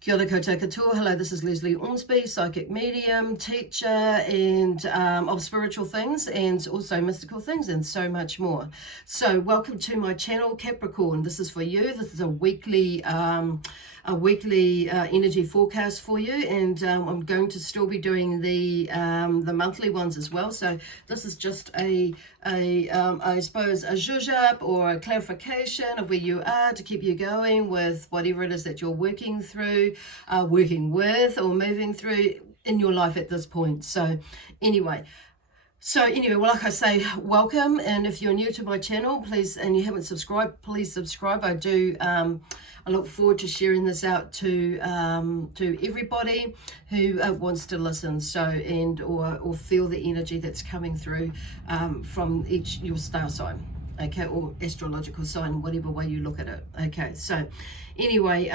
Kia ora koutou katoa. Hello, this is Lesley Ormsby, psychic medium, teacher, and of spiritual things and also mystical things and so much more. So welcome to my channel, Capricorn. This is for you. This is a weekly energy forecast for you, and I'm going to still be doing the monthly ones as well. So this is just I suppose a zhuzh up or a clarification of where you are to keep you going with whatever it is that you're working through, working with, or moving through in your life at this point. So anyway, well, like I say, welcome. And if you're new to my channel, please, and you haven't subscribed, please subscribe. I look forward to sharing this out to everybody who wants to listen. So, and or feel the energy that's coming through from your star sign, okay, or astrological sign, whatever way you look at it. Okay, so anyway,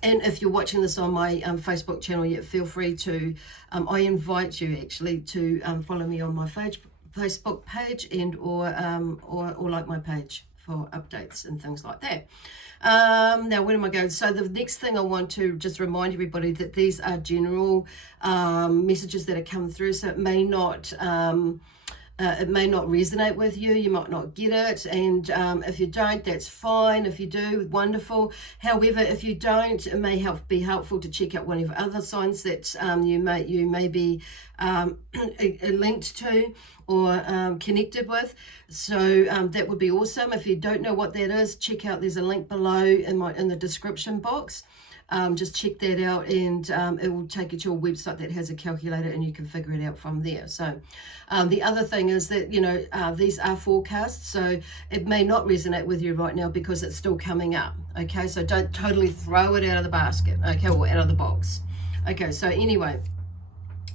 and if you're watching this on my Facebook channel, yet feel free to, I invite you actually to follow me on my Facebook page and or like my page for updates and things like that. Now, where am I going? So the next thing I want to just remind everybody that these are general messages that are coming through, so it may not resonate with you. You might not get it, and if you don't, that's fine. If you do, wonderful. However, if you don't, it may be helpful to check out one of the other signs that you may be linked to or connected with. So that would be awesome. If you don't know what that is, check out. There's a link below in the description box. Just check that out, and it will take you to a website that has a calculator, and you can figure it out from there. So the other thing is that, these are forecasts, so it may not resonate with you right now because it's still coming up. Okay, so don't totally throw it out of the basket, okay, or out of the box. Okay, so anyway,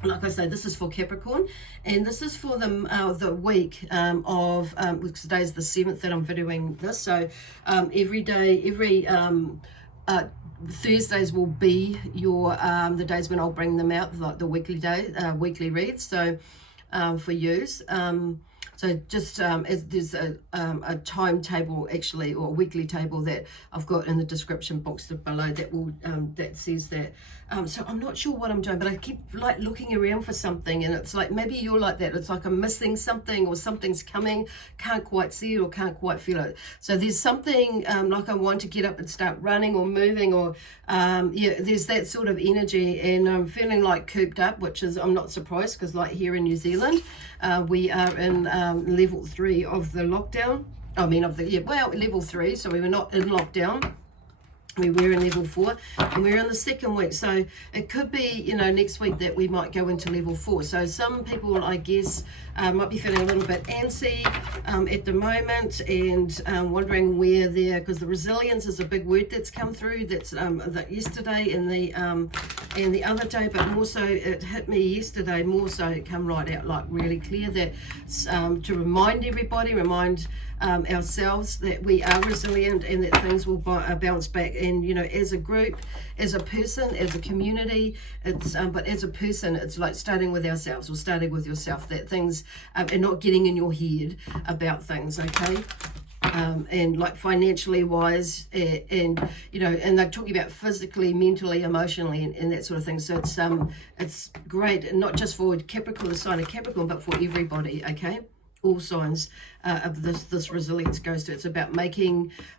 like I say, this is for Capricorn, and this is for the week of, because today's the 7th that I'm videoing this, so every Thursdays will be your the days when I'll bring them out, like the weekly reads. So for use. So just there's a timetable actually, or a weekly table that I've got in the description box below that will that says that. So I'm not sure what I'm doing, but I keep like looking around for something, and it's like maybe you're like that. It's like I'm missing something, or something's coming, can't quite see it or can't quite feel it. So there's something like I want to get up and start running or moving, or there's that sort of energy, and I'm feeling like cooped up, which is, I'm not surprised, because like here in New Zealand, we are in level 3 of the lockdown. Level 3, so we were not in lockdown. We were in level 4, and we're in the second week. So it could be, next week that we might go into level 4. So some people, I guess, might be feeling a little bit antsy at the moment, and wondering where because the resilience is a big word that's come through. That's that yesterday and the other day, but more so it hit me yesterday. More so it come right out like really clear that to remind everybody, ourselves that we are resilient and that things will bounce back. And as a group, as a person, as a community, it's but as a person, it's like starting with ourselves, or starting with yourself, that things and not getting in your head about things, okay? And like financially wise, and they're talking about physically, mentally, emotionally, and that sort of thing. So it's great, not just for Capricorn, the sign of Capricorn, but for everybody, okay? All signs of this resilience goes to. It's about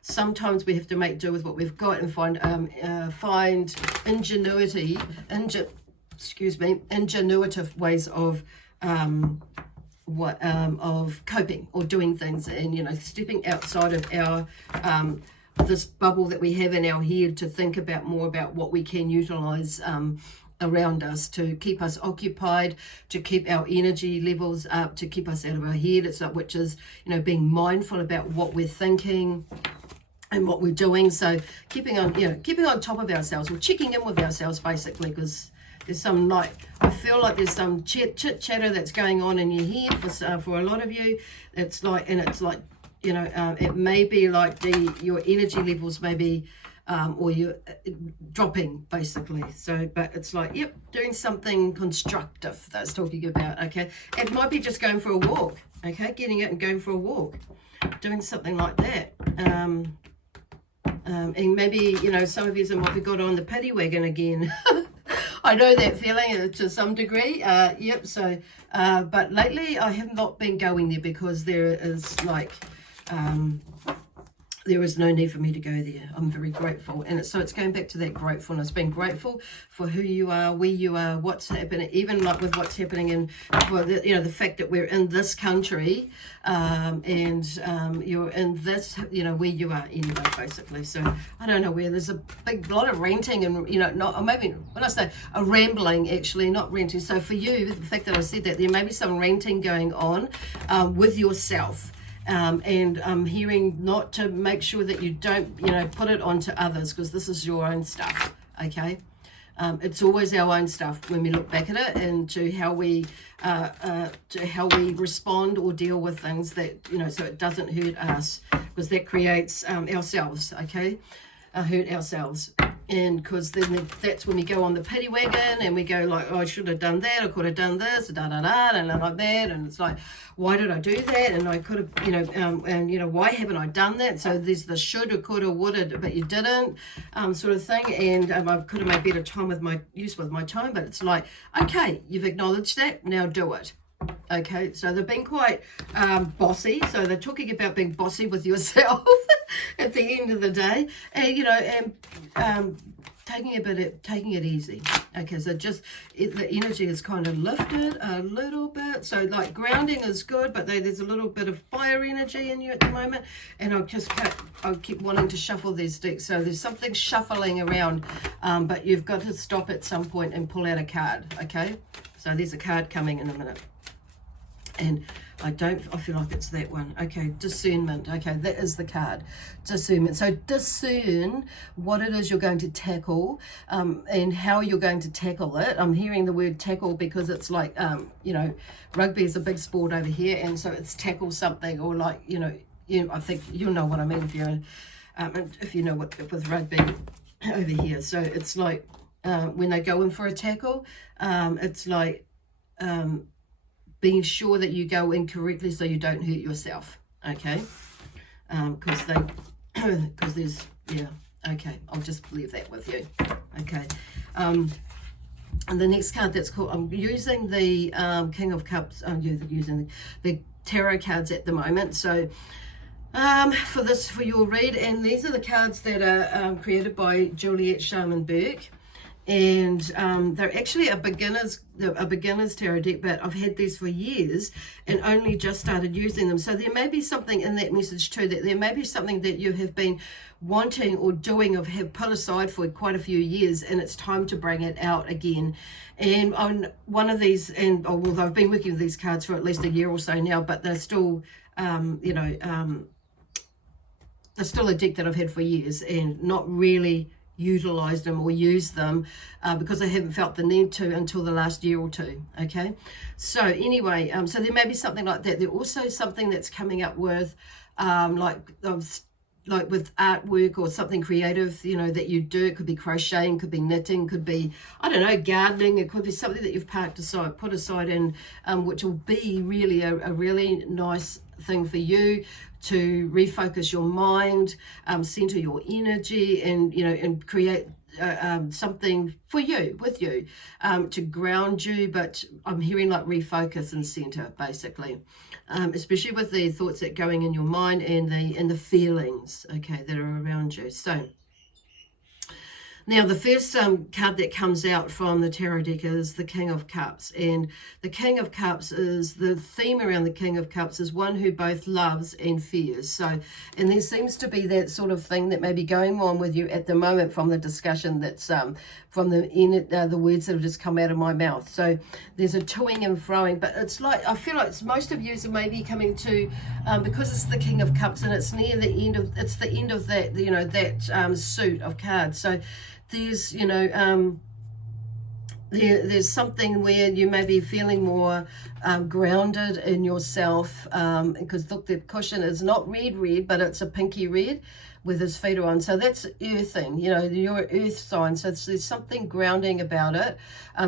sometimes we have to make do with what we've got, and find ingenuitive ways of of coping or doing things, and stepping outside of our this bubble that we have in our head, to think about more about what we can utilize around us to keep us occupied, to keep our energy levels up, to keep us out of our head. It's like, which is being mindful about what we're thinking and what we're doing. So keeping on top of ourselves, or checking in with ourselves basically, because there's some I feel like there's some chit chatter that's going on in your head for a lot of you. It may be like your energy levels may be or you're dropping basically. So, but it's like, doing something constructive that's talking about, okay? It might be just going for a walk, okay? Getting out and going for a walk, doing something like that. And maybe, you know, some of you might be got on the pity wagon again. I know that feeling to some degree. Yep. So, but lately I have not been going there because there is like, there is no need for me to go there. I'm very grateful. And so it's going back to that gratefulness, being grateful for who you are, where you are, what's happening, even like with what's happening in, for the, you know, the fact that we're in this country, and you're in this, you know, where you are anyway, basically. So I don't know where there's a lot of ranting and, you know, not, or maybe when I say a rambling, actually, not ranting. So for you, the fact that I said that, there may be some ranting going on with yourself. And I'm hearing not to make sure that you don't, you know, put it onto others, because this is your own stuff, okay? It's always our own stuff when we look back at it, and to how we respond or deal with things that, you know, so it doesn't hurt us, because that creates ourselves, okay? Hurt ourselves. And because then that's when we go on the pity wagon and we go like, oh, I should have done that, I could have done this, and like that, and it's like, why did I do that? And I could have, you know, and you know, why haven't I done that? So there's the shoulda, coulda, woulda, but you didn't, sort of thing. And I could have made better time with my time, but it's like, okay, you've acknowledged that, now do it. Okay, so they've been quite bossy. So they're talking about being bossy with yourself at the end of the day, and you know, and taking it easy. Okay, so just the energy is kind of lifted a little bit. So like grounding is good, but there's a little bit of fire energy in you at the moment. And I keep wanting to shuffle these decks. So there's something shuffling around, but you've got to stop at some point and pull out a card. Okay, so there's a card coming in a minute. And I feel like it's that one. Okay, discernment. Okay, that is the card, discernment. So discern what it is you're going to tackle, and how you're going to tackle it. I'm hearing the word tackle because it's like, you know, rugby is a big sport over here, and so it's tackle something, or like, you know, I think you'll know what I mean if you know what with rugby over here. So it's like when they go in for a tackle, it's like, being sure that you go in correctly so you don't hurt yourself, okay? Because there's, yeah, okay, I'll just leave that with you, okay? And the next card that's called, I'm using the King of Cups, I'm using the tarot cards at the moment, so for your read, and these are the cards that are created by Juliet Sharman Burke. And they're actually a beginner's tarot deck, but I've had these for years and only just started using them. So there may be something in that message too, that there may be something that you have been wanting or doing, or have put aside for quite a few years, and it's time to bring it out again. And on one of these, and well, I've been working with these cards for at least a year or so now, but they're still, you know, they're still a deck that I've had for years and not really utilized them or used them because I haven't felt the need to until the last year or two. Okay, so anyway, so there may be something like that. There's also something that's coming up with like with artwork or something creative, you know, that you do. It could be crocheting, could be knitting, could be, I don't know, gardening. It could be something that you've put aside, and which will be really a really nice thing for you to refocus your mind, center your energy, and, you know, and create something for you, with you, to ground you. But I'm hearing like refocus and center, basically, especially with the thoughts that are going in your mind and the feelings, okay, that are around you. So now the first card that comes out from the tarot deck is the King of Cups. And the King of Cups is, the theme around the King of Cups is one who both loves and fears. So, and there seems to be that sort of thing that may be going on with you at the moment from the discussion that's from the words that have just come out of my mouth. So there's a toing and froing, but it's like, I feel like it's most of you are maybe coming to, because it's the King of Cups and it's near the end of, it's the end of that, you know, that suit of cards. So there's, you know, there's something where you may be feeling more grounded in yourself, because look, the cushion is not red, but it's a pinky red, with his feet are on. So that's earthing, you know, you're earth sign. So there's something grounding about it.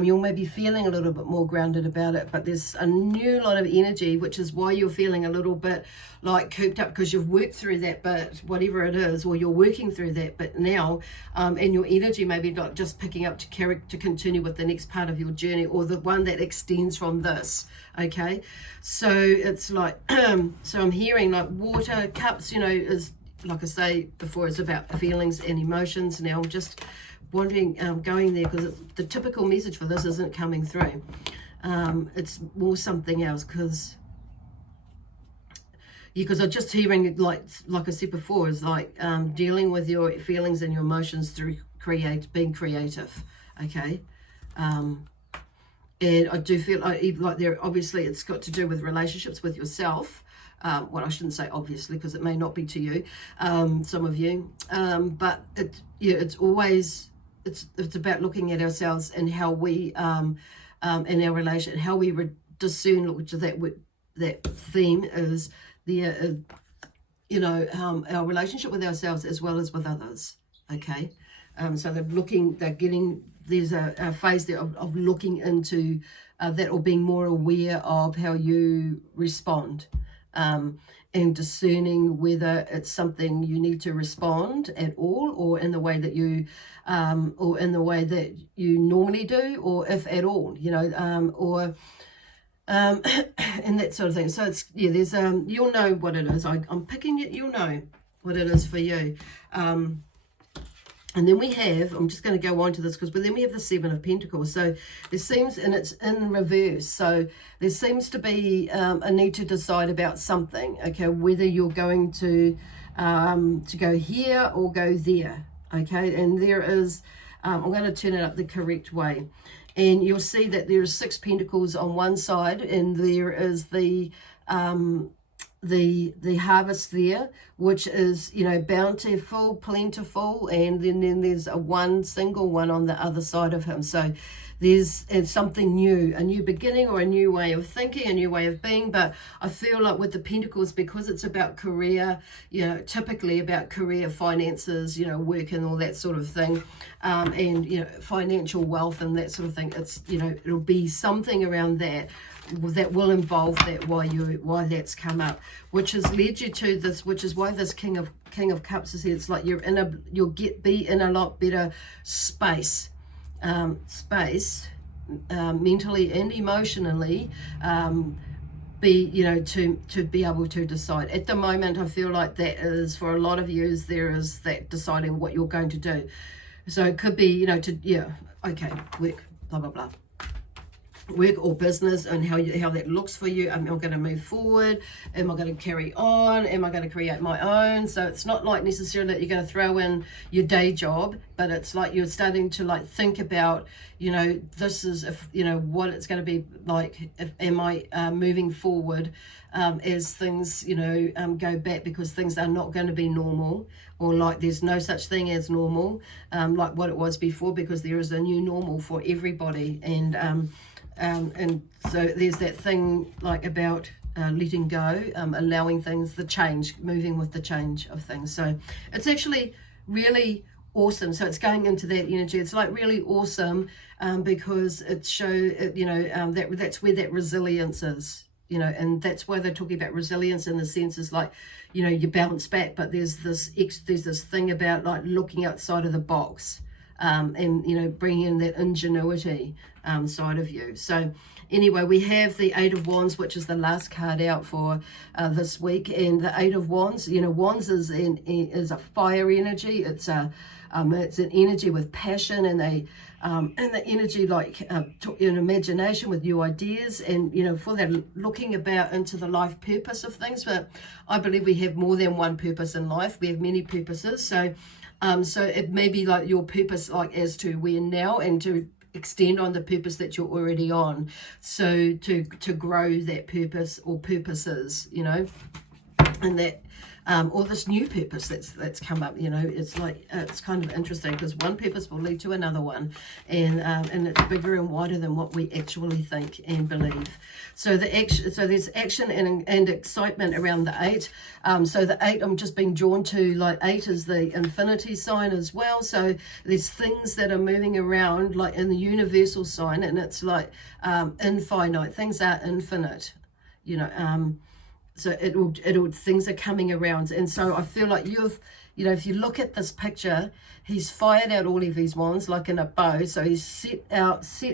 You'll maybe feeling a little bit more grounded about it, but there's a new lot of energy, which is why you're feeling a little bit like cooped up, because you've worked through that, but whatever it is, or you're working through that, but now, and your energy maybe not just picking up to continue with the next part of your journey, or the one that extends from this. Okay, so it's like, so I'm hearing like water cups, you know, is, like I say before, it's about feelings and emotions. Now I'm just wondering, going there, because the typical message for this isn't coming through. It's more something else, because I'm just hearing, like I said before, is like dealing with your feelings and your emotions through being creative. Okay. And I do feel like there, obviously it's got to do with relationships with yourself. Well, I shouldn't say obviously, because it may not be to you, some of you. But it's always, it's about looking at ourselves and how we, in our relation, how we discern, which is that theme is the, you know, our relationship with ourselves as well as with others. Okay. So there's a phase there of looking into that, or being more aware of how you respond, and discerning whether it's something you need to respond at all, or in the way that you, or in the way that you normally do, or if at all, you know, or and that sort of thing. So it's, yeah, there's you'll know what it is. I'm picking it. You'll know what it is for you. And then we have, I'm just going to go on to this, but then we have the Seven of Pentacles. So there seems, and it's in reverse, so there seems to be a need to decide about something, okay, whether you're going to go here or go there, okay, and there is, I'm going to turn it up the correct way, and you'll see that there are 6 Pentacles on one side, and there is the harvest there, which is, you know, bountiful, plentiful, and then there's a single one on the other side of him. So there's something new, a new beginning, or a new way of thinking, a new way of being. But I feel like with the Pentacles, because it's about career, you know, typically about career, finances, you know, work and all that sort of thing, and, you know, financial wealth and that sort of thing. It's, you know, it'll be something around that will involve that, why that's come up, which has led you to this, which is why this King of Cups is here. It's like you'll be in a lot better space, mentally and emotionally, you know, to be able to decide. At the moment, I feel like that is, for a lot of you, there is that deciding what you're going to do. So it could be, you know, okay, work, blah blah blah, work or business, and how that looks for you. Am I going to move forward? Am I going to carry on? Am I going to create my own? So it's not like necessarily that you're going to throw in your day job, but it's like you're starting to like think about, you know, this is, if, you know, what it's going to be like, am I moving forward as things, you know, go back, because things are not going to be normal, or like there's no such thing as normal, like what it was before, because there is a new normal for everybody. And so there's that thing like about letting go, allowing things, the change, moving with the change of things. So it's actually really awesome. So it's going into that energy. It's like really awesome, because it you know, that's where that resilience is, you know, and that's why they're talking about resilience, in the sense is like, you know, you bounce back, but there's this thing about like looking outside of the box, and, you know, bringing in that ingenuity side of you. So anyway, we have the 8 of Wands, which is the last card out for this week. And the 8 of Wands, you know, Wands is a fire energy. It's an energy with passion, and the energy like an imagination with new ideas, and, you know, for that looking about into the life purpose of things. But I believe we have more than one purpose in life. We have many purposes. So it may be like your purpose, like as to where now, and to extend on the purpose that you're already on. So to grow that purpose or purposes, you know, and that or this new purpose that's come up. You know, it's like, it's kind of interesting because one purpose will lead to another one, and it's bigger and wider than what we actually think and believe. So there's action and excitement around the 8. So the 8, I'm just being drawn to, like 8 is the infinity sign as well. So there's things that are moving around like in the universal sign, and it's like infinite. Things are infinite, you know. So things are coming around, and so I feel like if you look at this picture, he's fired out all of his wands like in a bow. So he's set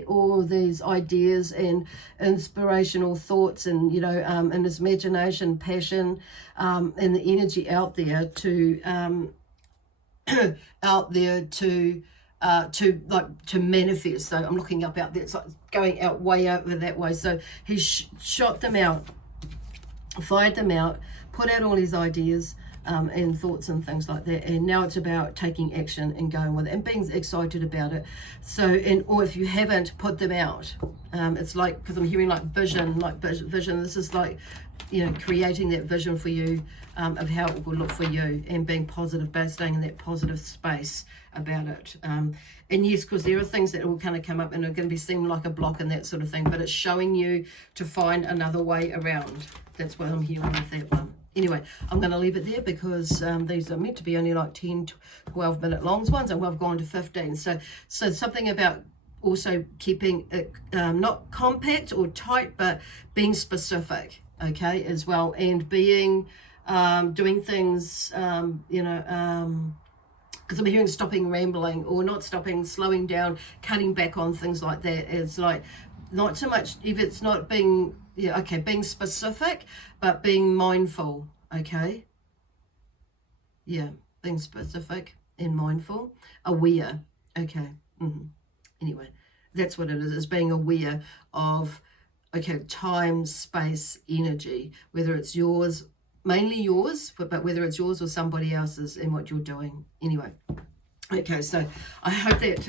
all these ideas and inspirational thoughts, and and his imagination, passion, and the energy out there to to manifest. So I'm looking up out there. It's like going out way over that way. So he's shot them out, fired them out, put out all his ideas and thoughts and things like that, and now it's about taking action and going with it and being excited about it. So, or if you haven't put them out, it's like, because I'm hearing like vision. This is like, creating that vision for you of how it will look for you, and being positive, staying in that positive space about it. And yes, because there are things that will kind of come up and are going to be seem like a block and that sort of thing, but it's showing you to find another way around. That's what I'm hearing with that one. Anyway, I'm going to leave it there because these are meant to be only like 10, 12 minute long ones, and we've gone to 15. So something about also keeping it not compact or tight, but being specific, okay, as well, and being doing things, because I'm hearing stopping rambling, or not stopping, slowing down, cutting back on things like that. It's like not so much if it's not being, being specific, but being mindful, okay? Yeah, being specific and mindful, aware, okay? Anyway, that's what it is. It's being aware of, time, space, energy, whether it's yours, mainly yours, but whether it's yours or somebody else's, and what you're doing. Anyway, okay, so I hope that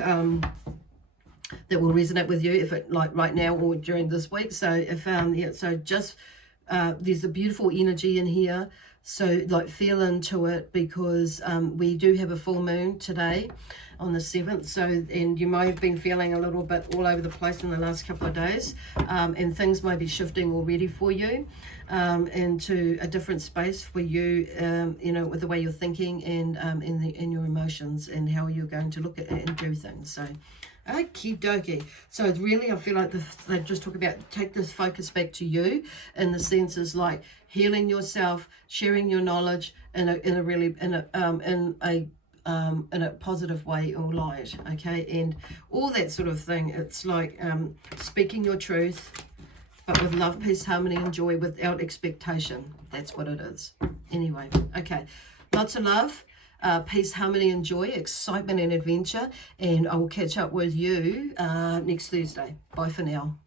that will resonate with you, if it like right now or during this week. So if so just there's a beautiful energy in here, so like feel into it, because we do have a full moon today on the 7th. So, and you may have been feeling a little bit all over the place in the last couple of days, and things may be shifting already for you into a different space for you, with the way you're thinking and in your emotions, and how you're going to look at it and do things. So okie dokie. So it's really, I feel like they just talk about take this focus back to you, in the senses like healing yourself, sharing your knowledge in a positive way or light, okay, and all that sort of thing. It's like speaking your truth, but with love, peace, harmony, and joy, without expectation. That's what it is. Anyway, okay, lots of love. Peace, harmony, and joy, excitement and adventure, and I will catch up with you next Thursday. Bye for now.